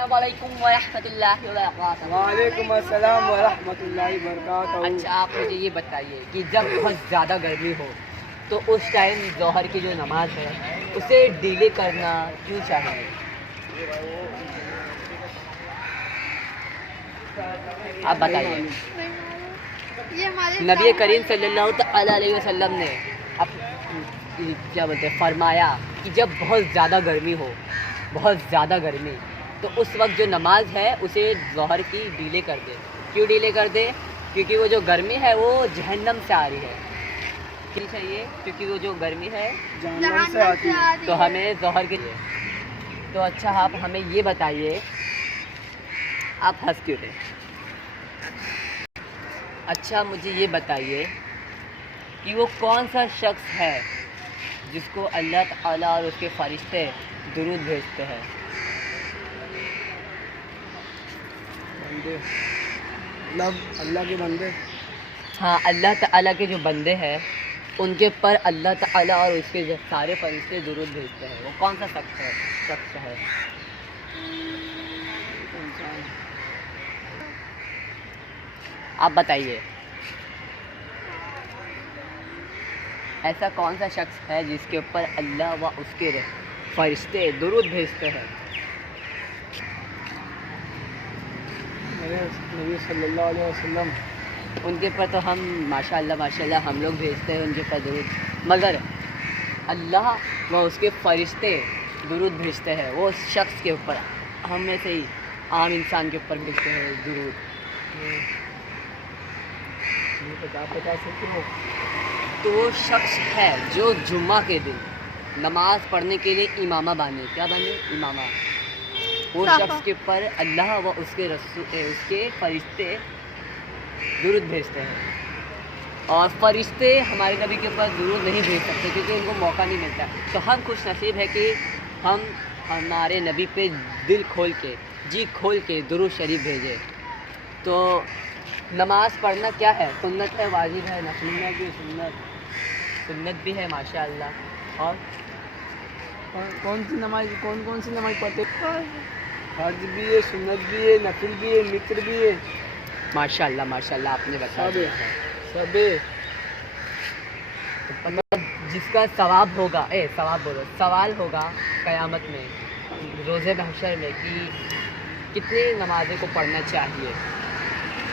अस्सलामुअलैकुम वरहमतुल्लाहि वबरकातुहू। वालेकुम अस्सलाम वरहमतुल्लाहि वबरकातुहू। अच्छा, आप मुझे ये बताइए कि जब बहुत ज़्यादा गर्मी हो तो उस टाइम ज़ोहर की जो नमाज है उसे डिले करना क्यों चाहिए? आप बताइए। नबी करीम सल्लल्लाहु अलैहि वसल्लम ने क्या बोलते हैं फरमाया कि जब बहुत ज़्यादा गर्मी हो, बहुत ज़्यादा गर्मी, तो उस वक्त जो नमाज है उसे ज़ोहर की डिले कर दे। क्यों डिले कर दे? क्योंकि वो जो गर्मी है वो जहन्नम से आ रही है। क्यों चाहिए? क्योंकि वो जो गर्मी है जहन्नम से आती है। तो हमें ज़ोहर के लिए। तो अच्छा, आप हमें ये बताइए, आप हंस क्यों रहे? अच्छा, मुझे ये बताइए कि वो कौन सा शख्स है जिसको अल्लाह ताला और उसके फरिश्ते दुरूद भेजते हैं? बंदे, अल्लाह के बंदे। हाँ, अल्लाह ताला के जो बंदे हैं उनके पर अल्लाह ताला और उसके जो सारे फरिश्ते दुरूद भेजते हैं। वो कौन सा शख्स है? आप बताइए, ऐसा कौन सा शख्स है जिसके ऊपर अल्लाह व उसके फरिश्ते दुरूद भेजते हैं? नबी सल्लल्लाहु अलैहि वसल्लम। उनके पर तो हम माशाल्लाह हम लोग भेजते हैं उनके पर दुरूद, मगर अल्लाह व उसके फरिश्ते दुरूद भेजते हैं वो शख्स के ऊपर, हम में से ही आम इंसान के ऊपर भेजते हैं दुरूद। बता सकते हो? तो वो शख्स है जो जुम्मा के दिन नमाज पढ़ने के लिए इमामा बाने। क्या बाने? इमामा। वो शख्स के ऊपर अल्लाह व उसके फरिश्ते दुरूद भेजते हैं। और फरिश्ते हमारे नबी के ऊपर दुरूद नहीं भेज सकते क्योंकि उनको मौका नहीं मिलता। तो हम खुश नसीब है कि हम हमारे नबी पे दिल खोल के, जी खोल के दुरूद शरीफ भेजे। तो नमाज पढ़ना क्या है? सुन्नत है, वाजिब है, नफल भी सुन्नत भी है माशाअल्लाह। और कौन सी नमाज पढ़ते? फर्ज भी है, सुन्नत भी है, नफिल भी है, मित्र भी है। माशाअल्लाह आपने बता सब दिया है। सब है। मतलब जिसका सवाल होगा क़यामत में, रोज़े महशर में, कि कितनी नमाज़ों को पढ़ना चाहिए।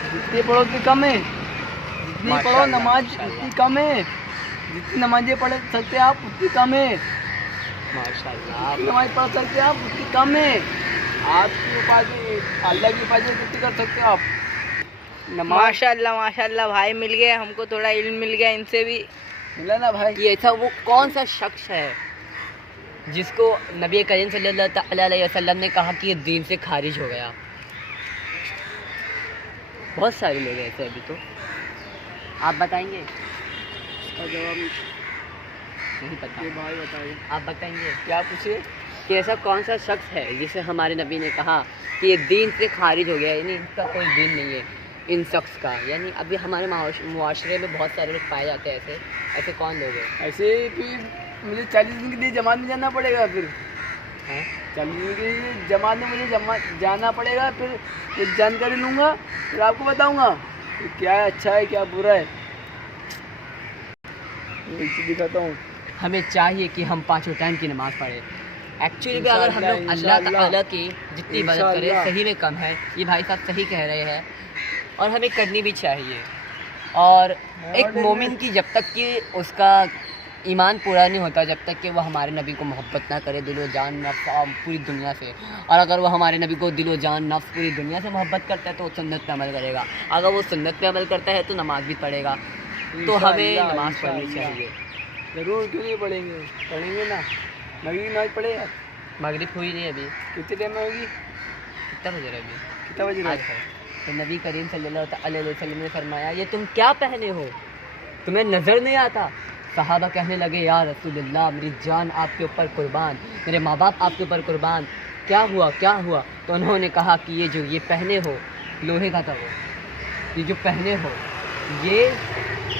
जितनी पढ़ो उतनी कम है। जितनी पढ़ो नमाज उतनी कम है। जितनी नमाजें पढ़ सकते आप उतनी कम है। माशाअल्लाह नमाज पढ़ सकते आप उतनी कम है। आपकी उपाधि, अल्लाह की उपाधि कितनी कर सकते हो आप? माशाअल्लाह भाई मिल गए हमको, थोड़ा इल्म मिल गया इनसे भी। मिला ना भाई? ये ऐसा वो कौन सा शख्स है जिसको नबी करीम सल्लल्लाहु अलैहि वसल्लम ने कहा कि ये दीन से खारिज हो गया? बहुत सारे लोग ऐसे अभी तो। आप बताएंगे? इसका जवाब नहीं पता। ये भाई बताइए। आप बताएंगे क्या पूछे? कि ऐसा कौन सा शख्स है जिसे हमारे नबी ने कहा कि ये दीन से खारिज हो गया, यानी इसका कोई दीन नहीं है इन शख्स का? यानी अभी हमारे मुआशरे में बहुत सारे लोग पाए जाते हैं ऐसे कौन लोग हैं? ऐसे फिर मुझे 40 दिन के लिए जमात में जाना पड़ेगा। फिर हैं? 40 दिन के लिए जमात में मुझे जाना पड़ेगा। फिर एक जानकारी लूँगा, फिर आपको बताऊँगा कि क्या है, अच्छा है, क्या बुरा है। दिखाता हूँ। हमें चाहिए कि हम 5 टाइम की नमाज़ पढ़ें। एक्चुअली भी अगर हम लोग अल्लाह ताला की जितनी इबादत करें सही में कम है, ये भाई साहब सही कह रहे हैं, और हमें करनी भी चाहिए। और एक मोमिन की जब तक कि उसका ईमान पूरा नहीं होता, जब तक कि वो हमारे नबी को मोहब्बत ना करे दिलो जान नफ्स पूरी दुनिया से, और अगर वो हमारे नबी को दिलो जान नफ्स पूरी दुनिया से मोहब्बत करता है तो वो सुन्नत पे अमल करेगा। अगर वो सुन्नत पे अमल करता है तो नमाज भी पढ़ेगा। तो हमें नमाज़ पढ़नी चाहिए। ज़रूर, क्यों नहीं पढ़ेंगे? पढ़ेंगे ना। मगरिब नमाज पढ़े? मगरिब हुई नहीं अभी। कितने टाइम में होगी? कितना बज रहा है अभी? कितना बज रहा आज है? है। तो नबी करीम सल्लल्लाहु अलैहि वसल्लम ने फरमाया, ये तुम क्या पहने हो? तुम्हें नज़र नहीं आता? सहाबा कहने लगे, या रसूलल्लाह, मेरी जान आपके ऊपर कुर्बान, मेरे माँ बाप आपके ऊपर कुर्बान, क्या हुआ? तो उन्होंने कहा कि ये जो ये पहने हो, लोहे का था वो, ये जो पहने हो ये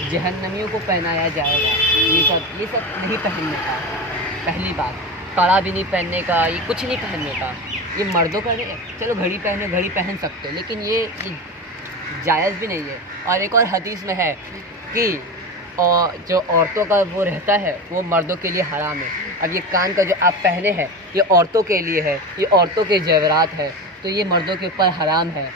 जहन्नमियों को पहनाया जाएगा। ये सब नहीं पहनने का। पहली बात, कड़ा भी नहीं पहनने का, ये कुछ नहीं पहनने का। ये मर्दों का नहीं है। चलो घड़ी पहन सकते हो, लेकिन ये जायज़ भी नहीं है। और एक और हदीस में है कि और जो औरतों का वो रहता है वो मर्दों के लिए हराम है। अब ये कान का जो आप पहने हैं ये औरतों के लिए है, ये औरतों के जेवरात है, तो ये मर्दों के ऊपर हराम है।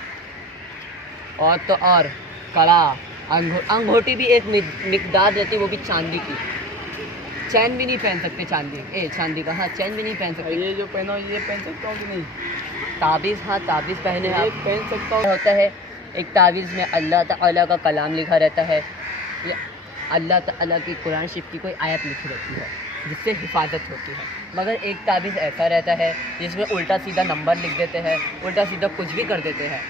और तो और कड़ा, अंगूठी भी एक मिकदार रहती है, वो भी चांदी की। चैन भी नहीं पहन सकते चांदी का, हाँ चैन भी नहीं पहन सकते। ये जो पहना ये पहन सकता हूँ कि नहीं? ताबीज़, हाँ ताबीज़ पहने ये आप पहन सकता हूँ। होता है। एक ताबीज़ में अल्लाह ताला का कलाम लिखा रहता है, या अल्लाह ताला की कुरान शरीफ की कोई आयत लिखी रहती है जिससे हिफाजत होती है। मगर एक ताबीज़ ऐसा रहता है जिसमें उल्टा सीधा नंबर लिख देते हैं, उल्टा सीधा कुछ भी कर देते हैं।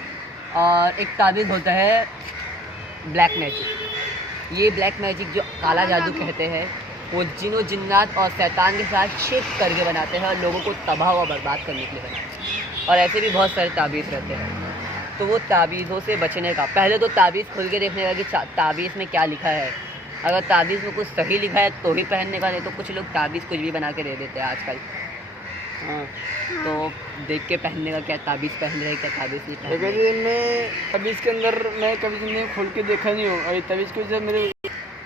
और एक ताबीज़ होता है ब्लैक मैजिक। ये ब्लैक मैजिक जो काला जादू कहते हैं, वो जिन्नों जिन्नात और शैतान के साथ शेक करके बनाते हैं और लोगों को तबाह व बर्बाद करने के लिए बनाते हैं। और ऐसे भी बहुत सारे ताबीज़ रहते हैं। तो वो ताबीज़ों से बचने का, पहले तो ताबीज़ खोल के देखने का कि ताबीज़ में क्या लिखा है। अगर ताबीज़ में कुछ सही लिखा है तो ही पहनने का, नहीं तो कुछ लोग ताबीज़ कुछ भी बना के दे देते हैं आजकल। हाँ, तो देख के पहनने का, क्या ताबीज़ पहन रहे हैं, क्या ताबीज़ नहीं पहन रहे। वैसे मैं तबीज़ के अंदर मैं कभी जिंदगी में खोल के देखा नहीं हूँ। और ये तबीज़ को जब मेरे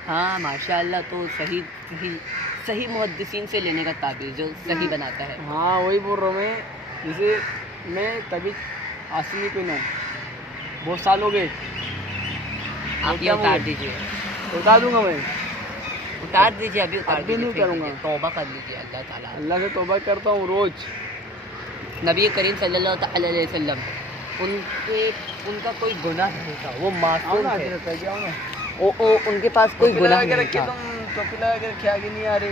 हाँ माशाल्लाह, तो सही मुहद्दिसीन से लेने का ताबीज़ जो सही बनाता है। हाँ वही बोल रहा हूँ मैं। जैसे मैं तबीज़ आज से नहीं पहना, बहुत साल हो गए। आप ये उतार दीजिए, उतार दूंगा मैं, उतार दीजिए, अभी उतार अभी नहीं दीजिए, फेंक करूँगा। दीजिए, तौबा कर लीजिए अल्लाह ताला। अल्लाह से तौबा करता हूँ रोज़। नबी करीम सल्लल्लाहु अलैहि वसल्लम उनका कोई गुनाह नहीं था, वो आओ मासूम ना, थे। आगे रखा है, क्या आओ ना। उनके पास कोई टोपी गुनाह लगा के नहीं रखिए था। तुम, टोपी लगा के रखिए, आगे नहीं आ रहे।